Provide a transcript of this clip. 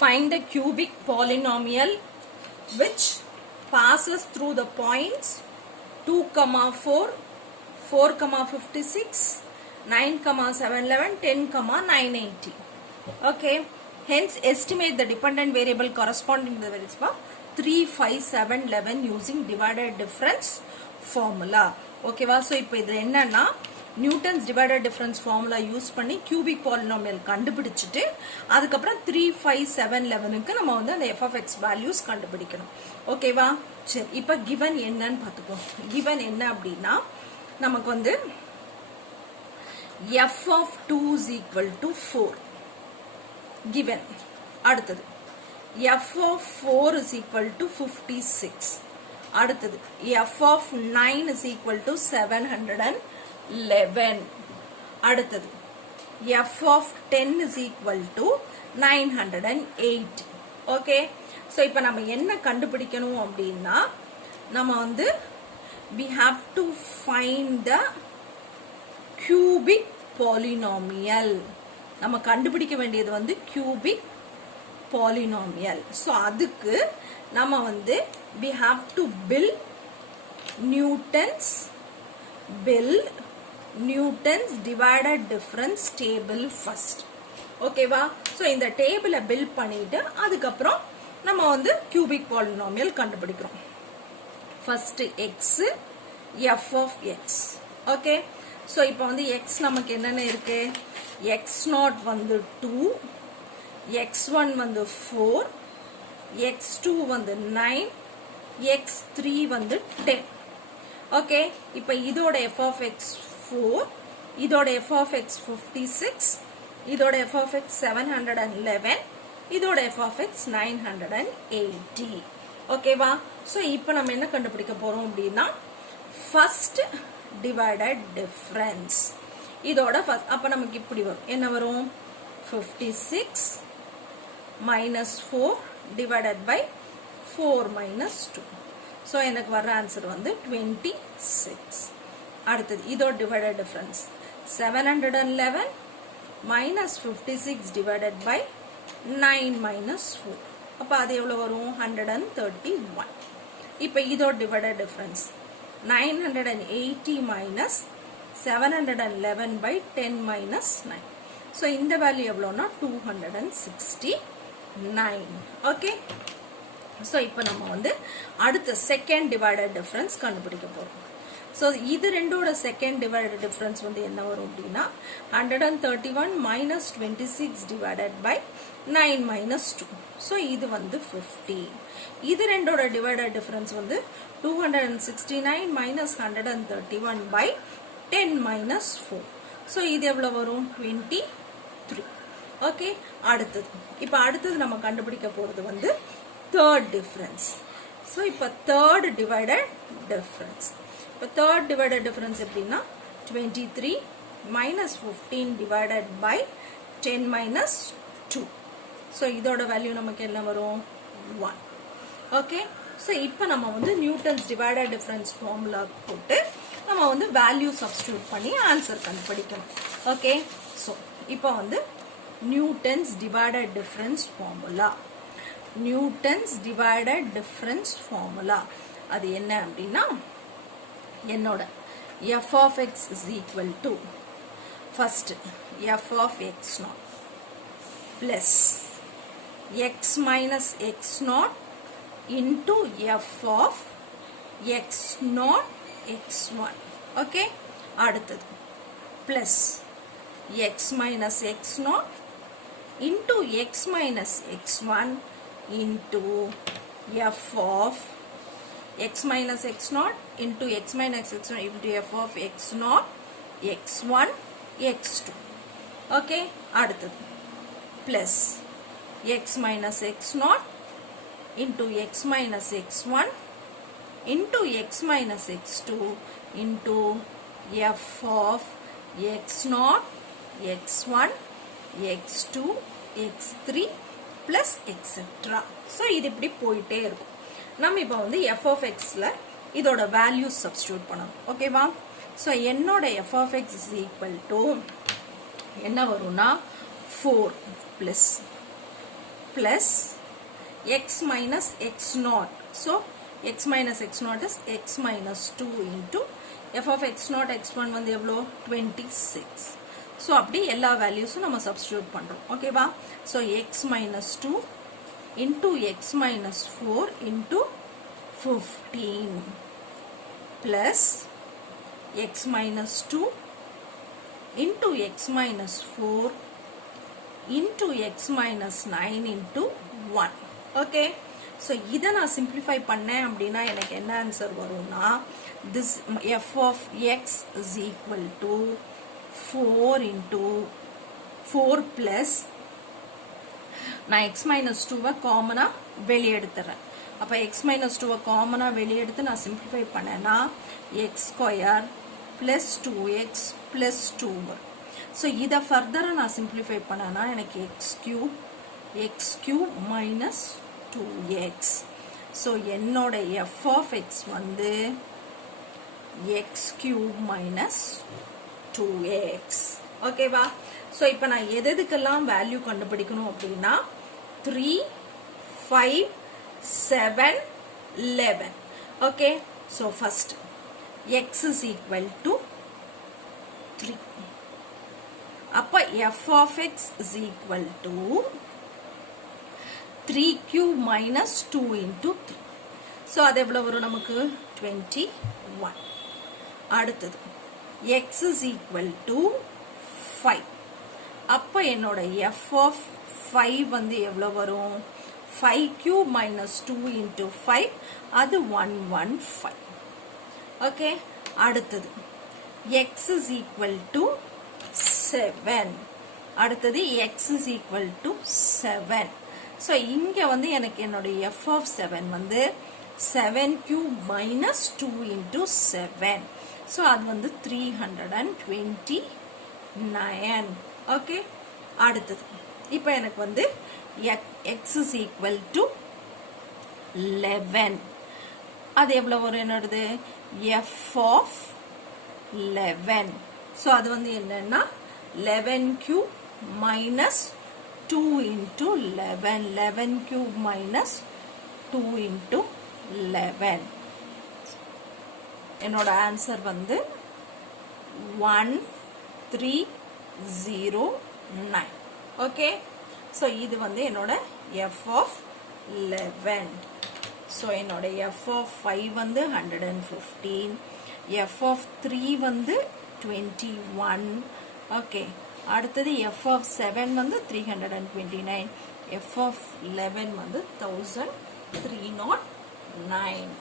Find the cubic polynomial which passes through the points 2, 4, 4, 56, 9, 711, 10, 980. Okay. Hence, estimate the dependent variable corresponding to the variable 3, 5, 7, 11 using divided difference formula. Okay, so இப்போ இது என்னன்னா Newton's divided difference formula use பண்ணி cubic polynomial கண்டுபிடிச்சிட்டு அதுக்கப்புறம் 3, 5, 7, 11க்கு நம்ம வந்து அந்த f of x values கண்டுபிடிக்கணும். ஓகேவா? சரி, இப்போ given என்னன்னு பார்த்துப்போம். given என்ன அப்படின்னா நமக்கு வந்து f of 2 is equal to 4 given. அடுத்தது f of 4 is equal to 56. அடுத்தது f of 9 is equal to 711. அடுத்தது f of 10 is equal to 980. Okay, so இப்போ நம்ம என்ன கண்டுபிடிக்கணும் அப்படின்னா நம்ம வந்து we have to find the cubic polynomial. நம்ம கண்டுபிடிக்க வேண்டியது வந்து cubic polynomial. so அதுக்கு நம்ம வந்து we have to build Newton's divided difference table first. ஓகேவா? so இந்த டேபிளை பில்ட் பண்ணிட்டு அதுக்கப்புறம் நம்ம வந்து cubic polynomial கண்டுபிடிக்கிறோம். first x f of x. Okay, so இப்போ வந்து x நமக்கு என்னென்ன இருக்கு? x0 வந்து 2, x1 வந்து 4, x2 வந்து 9, x3 வந்து 10. ஓகே, இப்போ இதோட f of x 4, இதோட f of x 56, இதோட f of x 711, இதோட f of x 980. ஓகேவா? so இப்போ நம்ம என்ன கண்டுபிடிக்க போறோம் அப்படின்னா first divided difference. இதோட first அப்ப நமக்கு இப்படி வரும். என்ன வரும்? 56 minus 4 divided by 4 minus 2. so எனக்கு வர்ற ஆன்சர் வந்து 26. அடுத்தது இதோட divided difference 711 minus 56 divided by 9 minus 4. அப்ப அது எவ்வளவு வரும்? 131. இப்ப இதோட divided difference 980 minus 711 by 10 minus 9. so இந்த வேல்யூ எவ்வளவுனா 269. ஓகே, so இப்போ நம்ம வந்து அடுத்த செகண்ட் டிவைடட் டிஃபரன்ஸ் கண்டுபிடிக்க போறோம். so இது ரெண்டோட செகண்ட் டிவைடட் டிஃபரன்ஸ் வந்து என்ன வரும் அப்படின்னா 131 minus 26 divided by 9 minus 2. so இது வந்து 50. இது ரெண்டோட டிவைடட் டிஃபரன்ஸ் வந்து 269 minus 131 by 10 minus 4. so இது எவ்வளவு வரும்? 23. ஓகே, அடுத்தது இப்போ அடுத்தது நம்ம கண்டுபிடிக்க போறது வந்து third difference. so இப்போ third divided difference. இப்போ third divided difference எப்படின்னா 23 minus 15 divided by 10 minus 2. so இதோட வேல்யூ நமக்கு என்ன வரும்? 1. ஓகே, so இப்போ நம்ம வந்து நியூட்டன்ஸ் டிவைடட் டிஃபரன்ஸ் ஃபார்முலா போட்டு நம்ம வந்து வேல்யூ சப்ஸ்டிட்யூட் பண்ணி ஆன்சர் கண்டுபிடிக்கணும். ஓகே, so இப்போ வந்து நியூட்டன்ஸ் டிவைடட் டிஃபரன்ஸ் ஃபார்முலா அது என்ன அப்படின்னா என்னோட f of x is equal to first f of x0 plus x minus x0 into f of x0 x1. okay, அடுத்தது plus x minus x0 into x minus x1 into f of x minus x0 into x minus x1 into f of x0 x1 x2. okay, அடுத்தது plus x minus x0 into x minus x1 into x minus x2 into f of x0 x1 x2 x3 plus etc. so இது இப்படி போயிட்டே இருக்கும். நம்ம இப்போ வந்து f of x ல இதோட வேல்யூ சப்ஸ்டிட்யூட் பண்ணணும். ஓகேவா? so என்னோட f of x is equal to என்ன வரும்னா 4 plus plus x minus x naught. So x minus x naught is x minus 2 into f of x naught x1 வந்து எவ்வளோ 26. So அப்படி எல்லா வேல்யூஸும் நம்ம substitute பண்றோம். ஓகேவா? So x minus 2 into x minus 4 into 15 plus x minus 2 into x minus 4 into x minus 9 into 1. Okay? So இதை நான் simplify பண்ணேன் அப்படின்னா எனக்கு என்ன ஆன்சர் வரும்னா this f of x is equal to 4 into 4 plus நான் x minus 2 காமனா வெளியே எடுத்துறேன். அப்ப x minus 2 காமனா வெளியே எடுத்து நான் simplify பண்ணேன்னா x square plus 2x plus 2. So இதை further நான் simplify பண்ணேன்னா எனக்கு x cube minus 2x. So என்னோட f of x வந்து x cube minus 2x. ஓகேவா? So இப்ப நான் எதுக்கெல்லாம் வேல்யூ கண்டுபிடிக்கணும் அப்படின்னா 3, 5, 7, 11. Okay? So first x is equal to 3. அப்ப f of x is equal to 3 cube minus 2 into 3. So அது எவ்வளவு வரும் நமக்கு 21. அடுத்தது x is equal to 5. அப்ப என்னோட f of 5 வந்து எவ்வளவு வரும் 5 cube minus 2 into 5 அது 115. ஓகே, அடுத்தது x is equal to 7. அடுத்தது x is equal to 7. So இங்க வந்து எனக்கு என்னோட f of 7 வந்து 7 cube minus 2 into 7. So அது வந்து 329. ஓகே, அடுத்தது இப்போ எனக்கு வந்து x is equal to 11. அது எவ்வளவு வரும் என்னோடது f of 11. So அது வந்து என்னன்னா 11 cube minus 2 into 11. 11 cube minus 2 into 11. என்னோட ஆன்சர் வந்து 1309. ஓகே, ஸோ இது வந்து என்னோட f of 11. ஸோ என்னோட f of 5 வந்து 115. f of 3 வந்து 21. ஓகே, அடுத்தது f of 7 வந்து 329. f of 11 வந்து 1309.